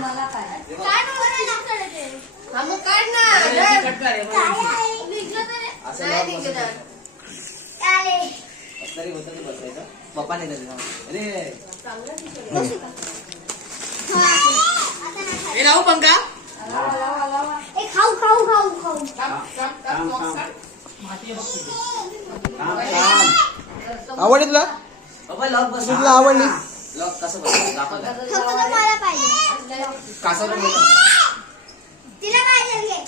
मला काय? काय नंबर आहे? हा मग काढ ना हे? निघलं तर. बसायचं. तरी. अरे? हा. हे पंखा लावा लावा लावा ए, खाऊ खाऊ खाऊ खाऊ. आवडली तुला? पप्पा लॉक बस. तुला आवडली? लॉक कसं बसवलं दाखव जरा. फक्त तो मला पाहिजे कासावर बोलव. तिला पाहिजे घे.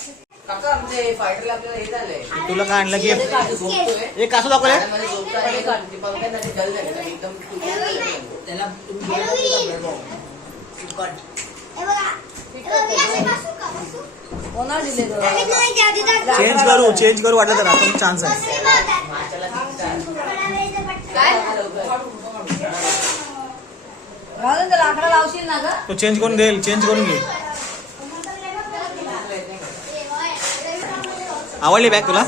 काका आमचे फायटरला आपल्याला हे झालंय तुला काय आणलं गिफ्ट काजू झोपतोय. एक कासू दाखवले झाडामध्ये झोपतोय आणि ते पंख्यामध्ये जल झालेलं आहे. एकदम त्याला हॅलोवीन. हे बघा. हे बघा, मी असं बसू का? बसू? कोणा दिले गं? सांगितलं नाही की आधी दाखव. चेंज करू चेंज करू वाटलं तर आपण चान्स आहे बसली. थोडा वेळ पटकन. काय लवकर. घालून तर लाकडा लावशील ना ग? तो चेंज करून देईल चेंज करून घे आवडली बॅग तुला.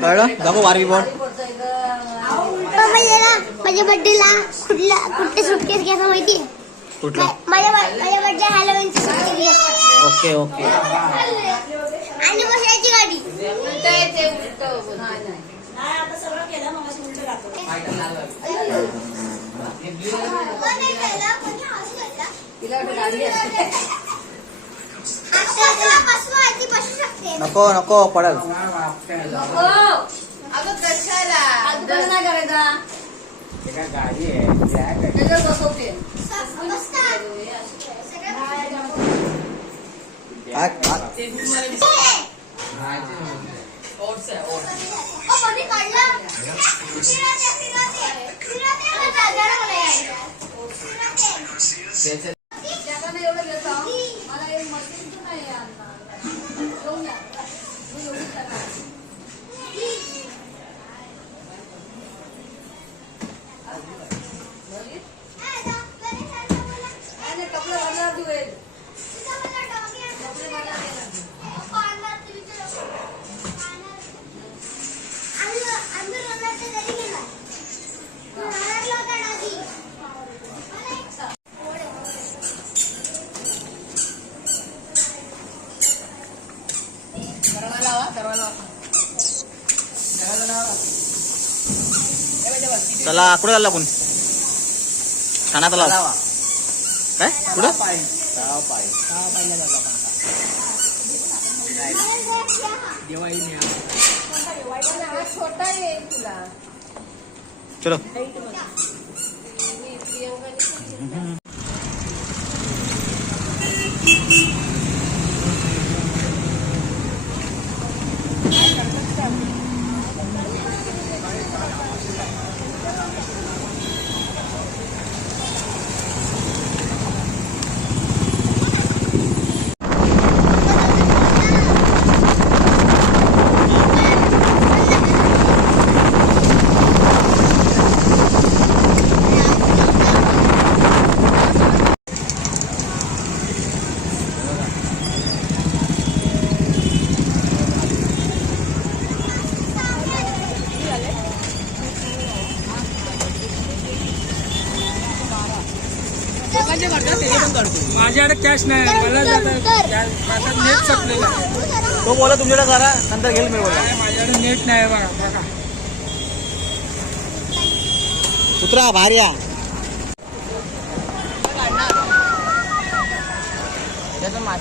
कळलं? दाखव बारबी बॉल माझ्या बर्थडेला कुठला कुठले सुटकेस घ्यायचा माहिती? कुठलं? माझ्या माझ्या बर्थडे ओके ओके. आणि बसायची गाडी. उलटं आहे ते उलटं. नको नको पडल नको. अगं कशाला अगं नाही करायचा त्याच्यावर बसवते बसता. Yes. चला कुठे चालला आपण ठाण्यात आला लावा. काय कुठं सहा पाय. हा छोटा येईल तुला चलो मी प्रियंका माझ्याकडे कॅश नाही. मला नेट संपलेलं आहे. तो बोला तुमच्याकडे करा नंतर घेईल मी बोला. काय माझ्याकडे नेट नाही बघा बघा. उतरा बाहेर या. त्याचं मास.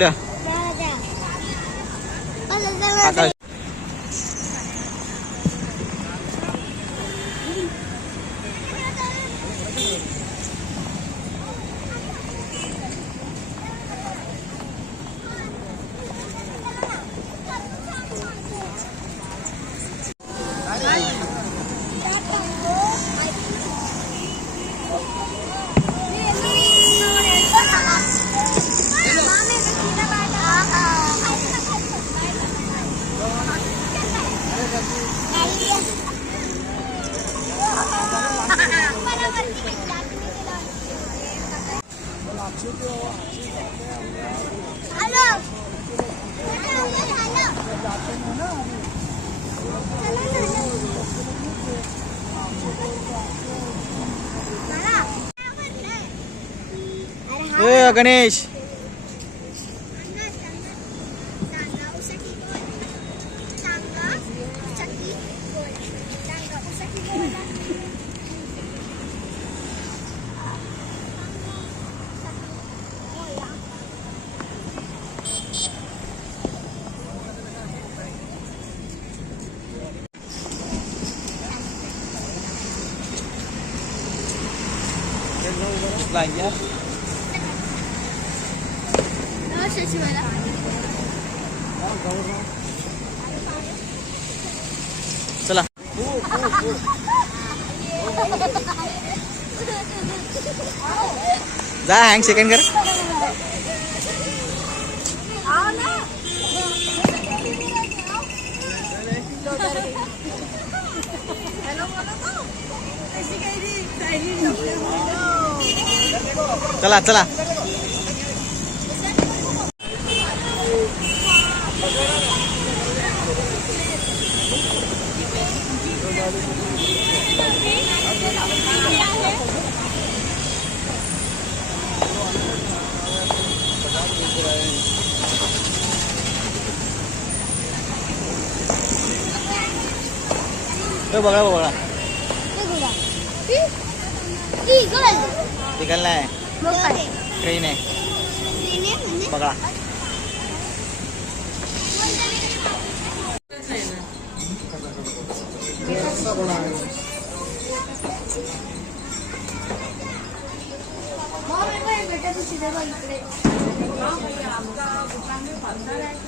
आपण मला त्या गाडीत बसू दे. कुठल्या मला आकाश हॅलो ए गणेश जा हँग सेकंड कर. चला चला. हे बघा बघा. निघाल नाही काही नाही. बघा. ए,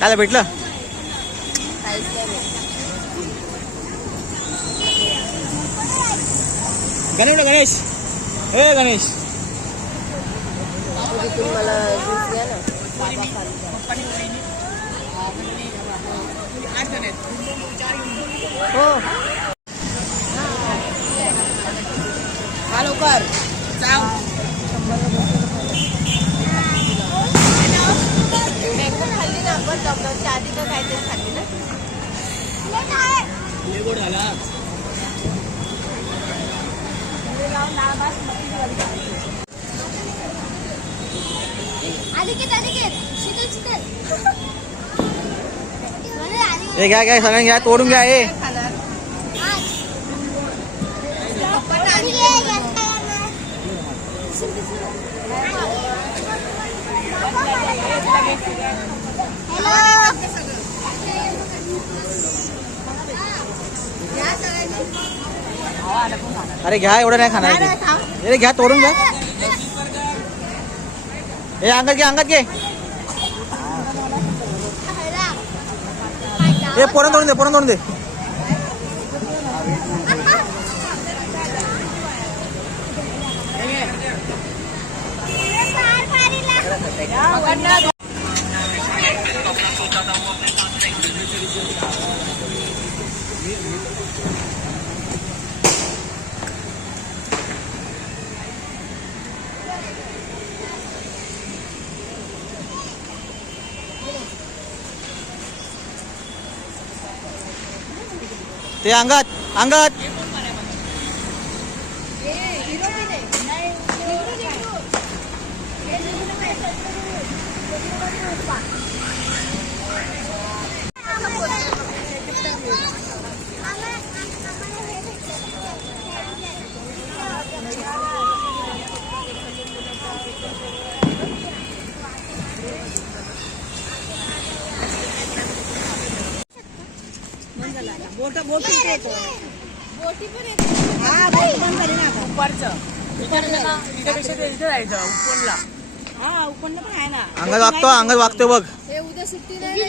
नाही भेटत. गणेश गणेश ए गणेश तिथून मला ज्यूस द्या खाली हो हा लवकर एवढी एकदम खाल्ली ना आपण लॉकडाऊनच्या आधी तर काहीतरी खाल्ली ना हे काय? शीतल, शीतल. हे घ्या घ्या सगळ्यांनी घ्या तोडून घ्या हे अरे घ्या एवढं नाही खाणार अरे घ्या तोडून घ्या. हे अंगात घे अंगात घे. ¿Eh, por dónde, por dónde? Thank you. ते अंगात अंगात. हे पोरण तोडून दे पोरण तोडून दे ते अंगात अंगात अंगात वागतो अंगात वागतो बघ. हे उद्या सुट्टी नाही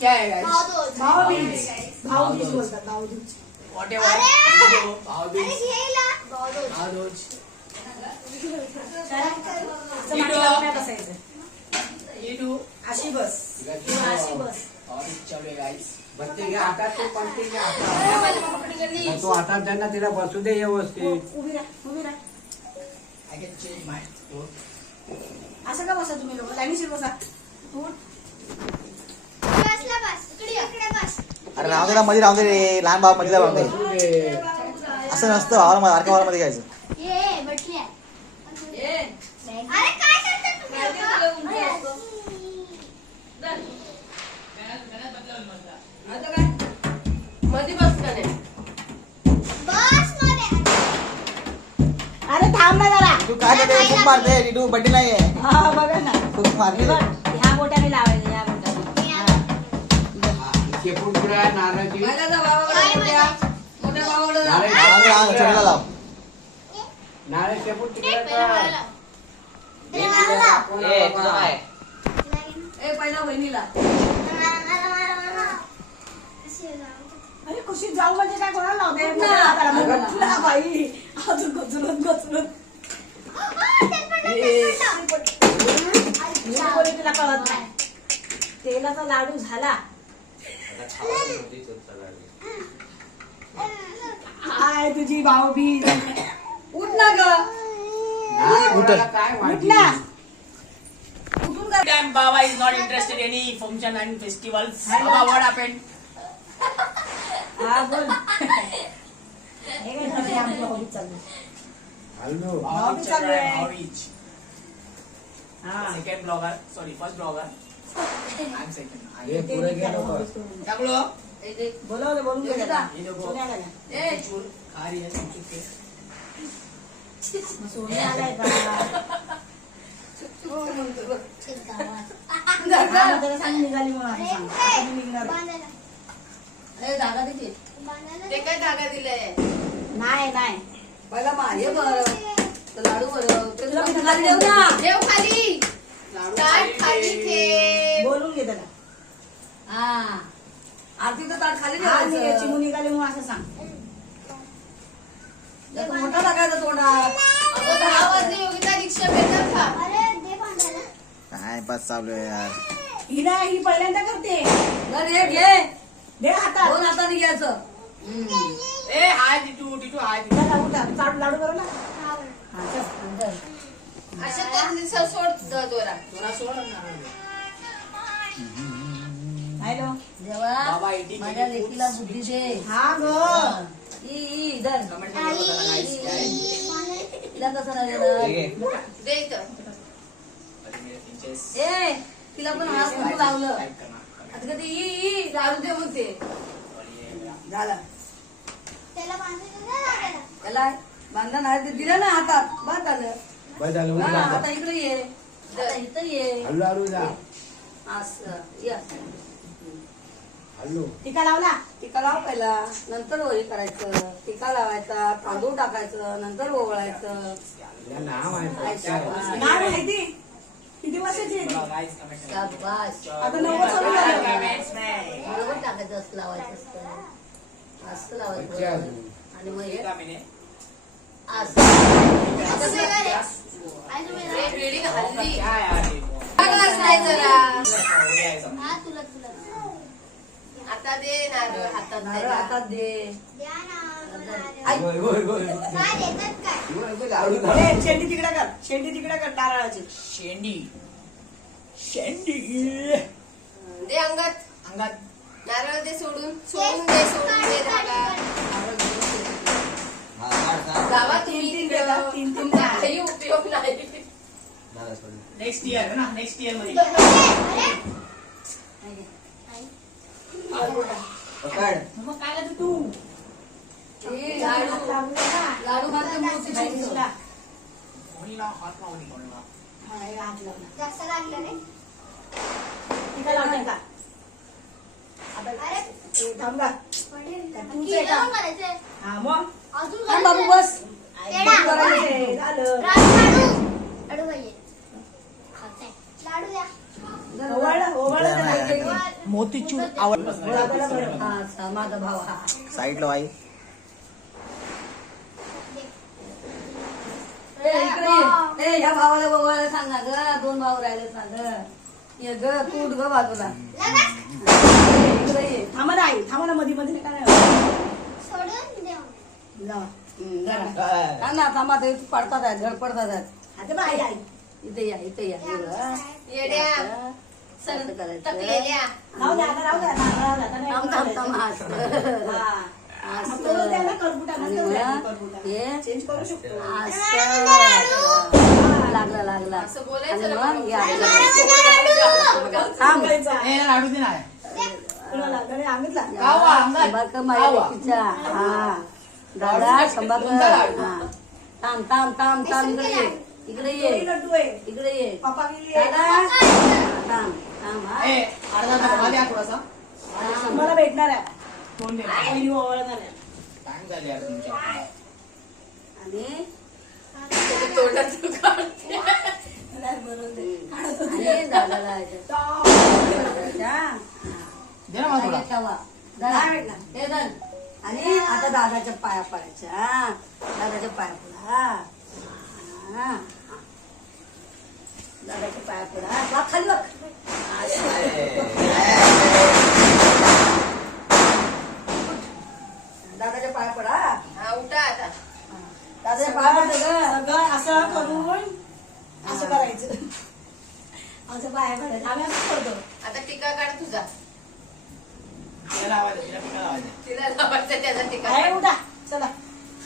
काय Whatever. भाऊबीज. भाऊदूज. इडू. अशी बस. अशी. बसते घ्या हातात ते पलटी घ्या हातात. मग तो हातात त्यांना तिला बसू दे व्यवस्थित. उभी राहा उभी राहा. I can change my clothes. असं का बसा तुम्ही लोक? लाईनीशीर बस इकडे ये. इकडे बस अरे राहू दे ना मध्ये राहू दे रे. लहान भावमध्ये राहू दे असं नसतं भावाला घ्यायचं करता मध्ये बस का नाही बसमध्ये अरे थांब ना जरा. तू काय ते खूप मारते तू बड्डी नाहीये. हा बघा ना. खूप मारते ह्या बोटाने लावायचं. शेपूट आहे नारळाची जा मोठ्या. नारळ चढला लाव. नारळ शेपूट तिकडे हे. ए पहिला. अरे कुशीत जाऊ म्हणजे काय कोणाला लावते हाताला मग तुला बाई? अजून गचुरत गचुरत आ, ते पण नाही पडलं. मी कोणी तुला कळत नाही. तेलाचा लाडू झाला. आय तुझी भाऊबीज उठ ना ग नाही, उठ. कोणाला काय माहिती? उठला उठून का Damn, Baba is not interested in any function and festivals. Baba, what happened? हा बोल हे काय झालं? आमची भाऊबीज चालू आहे. हॅलो. Bhavij चालू चल रहा है, है. Bhavij. हा Second blogger, sorry, first blogger. हे. क्या. बोलवलं बोलून आल्या. है. हा, सांग निघाली म्हणून निघणार धागा. ते काय धागा दिलाय नाही नाही पहिला माझे बर लाडू बर खाली देऊ ना. ठेव खाली बोलून घे त्याला. हा. आरतीचं ताट खाली ठेवायचं. मुली निघाली म्हणून असं सांग. मोठा टाकायचा तोंडात अगं, दहा वाजले योगिता रिक्षा भेटतात का? अरे दे बांधायला. काय बस चालू आहे यार. ही नाही ही पहिल्यांदा करते. तर हे घे. दे हातात. दोन हाताने घ्यायचं. ए हाय टिटू टिटू हाय लाडू टाक. लाडू लाडू करू ना. हा, चल, चल. सोड द- दोरा. थोडा सोड. ना. हॅलो देवा बाबा माझ्या लेकीला बुद्धी दे. हा ग. ई ई धर. कमेंटमध्ये बताना guys, क्या? बांधायला. तिला कसं नाही देणार. ए तिला पण हात कुठं लावलं. आता कधी ई ई लाडू दे म्हणते. झालं. त्याला बांधून. त्याला बांधला नाही ते दिलं ना हातात. बस आलं. बस झालं ऊन हा, लागलं. आता इकडे ये. आता इथं ये. हळू हळू जा. असं ये. टीका लावला? टिका लाव पहिला. नंतर वरी करायचं. टिका लावायचा तांदूळ टाकायचं नंतर ओवळायचं. नाव माहिती किती वर्षाची. आता नव्वद चालू बरोबर टाकायचं असं लावायचं असतं. असं लावायचं. आणि मग हे? असं. हल्ली. हा, तुला. आता दे नारळ हातात नारळ हातात दे. आई. ए, शेंडी तिकडे कर. शेंडी तिकडे कर नारळाची. शेंडी. शेंडी. दे अंगात अंगात नारळ दे सोडून. सोडून दे सोडून दे धागा गावा तुम्ही तीन तिकडं. देतात, तीन तीन तुमचा. काही उपयोग नाही. नेक्स्ट इयर ना नेक्स्ट इयरमध्ये. पकड. मग काय लागतं तू लाडू लाडू मात्र. कोणीला हात लावली कोणीला हात लावला. जास्त लागलं रे का? बाबू. बस झालं लाडू. लाडू. खाते. लाडू द्या. मोतीचूर आवड. हा माझा भाव हा. साईडला आई ए, इकडे ये. ए, या भावाला भावाला सांग ना ग. दोन भाऊ राहिले सांग ये ग तू उठ ग बाजूला. ये. थांबा ना आई. थांबा ना मध्ये मध्ये काय? ना थांबा ते पडतात आहेत धड पडतात आहेत. आता बा आई आई इथे या इथे या. इकडं. येड्या. असं करायचं. तकलेल्या. राहू द्या आता राहू द्या नारळ आता नाही थांब थांब थांब बोलायचं. असं. हा. असं. आपण त्याला करपुटा आणि मस्त द्या, मग करपुटा. हे चेंज करू शकतो असं लागला लागला आणि मग या. थांब ए लाडू दे ना तुला लागलं नाही अंगीतला गावा, अंगात. संभाकर माझ्या गावा. लेकीचा. हा दादा संभाकर हा थांब थांब थांब थांब इकडे ये इकडे ये दोन्ही लड्डू आहे इकडे ये पप्पा गेली. दादा थांब थांब हा. ए अर्धा थोडासा. थांब. तुम्हाला भेटणार आहे. कोण दे. पहिली ओवाळणार आहे. टाइम झाले यार तुमच्या आणि? आणि दादाला याच्यात. दादाच्या. दे ना मला थोडा. काय ठेवा. दादा, हे धर. आणि आता दादाच्या पाया पडायच्या. हा. दादाच्या पाया पडा. हा. हा. दादाच्या पाया खाली बघ. दादाच्या पाया पडा. हा. उठा आता. दादाच्या पाया पडा. ग सगळं असं करून असं करायचं. असं बाहेर पडायचं. आम्ही असं करतो. आता टीका काढ तुझा. तिला लावायचं त्याचा टीका उठा. चला.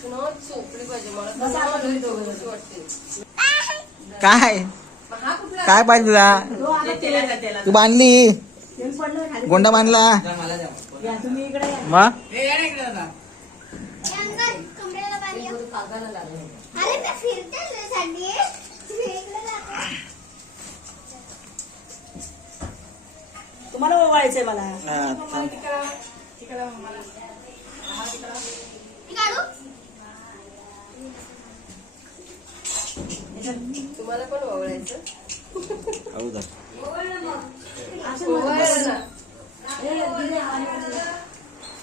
सुनो चोपडी पाहिजे मला काय? काय पाहिजे तुला? तो बांधली. गोंडा बांधला. या तुम्ही इकडे या मग ए या ना इकडे दादा हे अंकल, कमरेला पाणी आहे. कागाला लागलं अरे ते फिरते रे सँडी तुम्ही इकडे जा. तुम्हाला ओवाळायचंय मला मी काढू तुम्हाला पण ओवळायचं ओवाळलं ना.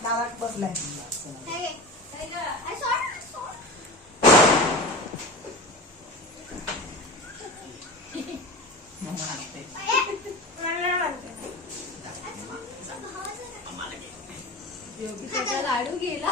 दारात बसलाय हे लाडू गेला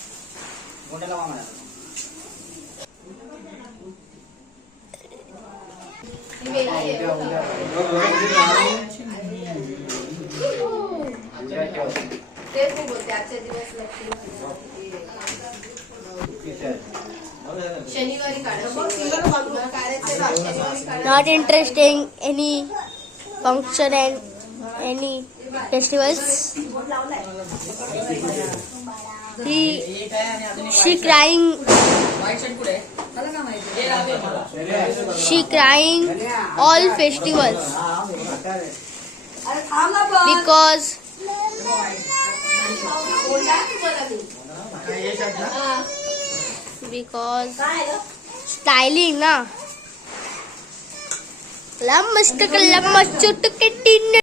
उद्या ठेव. तेच मी बोलते आजच्या दिवस लक्ष्मी चुकीचं आहे. शनिवारी काढा शनिवारी. काढायचं ना, शनिवारी काढा. Not interesting तुम्हाला मी. हे शर्ट ना हा. because काय ग? styling ना ला मस्त कल्ला मस्त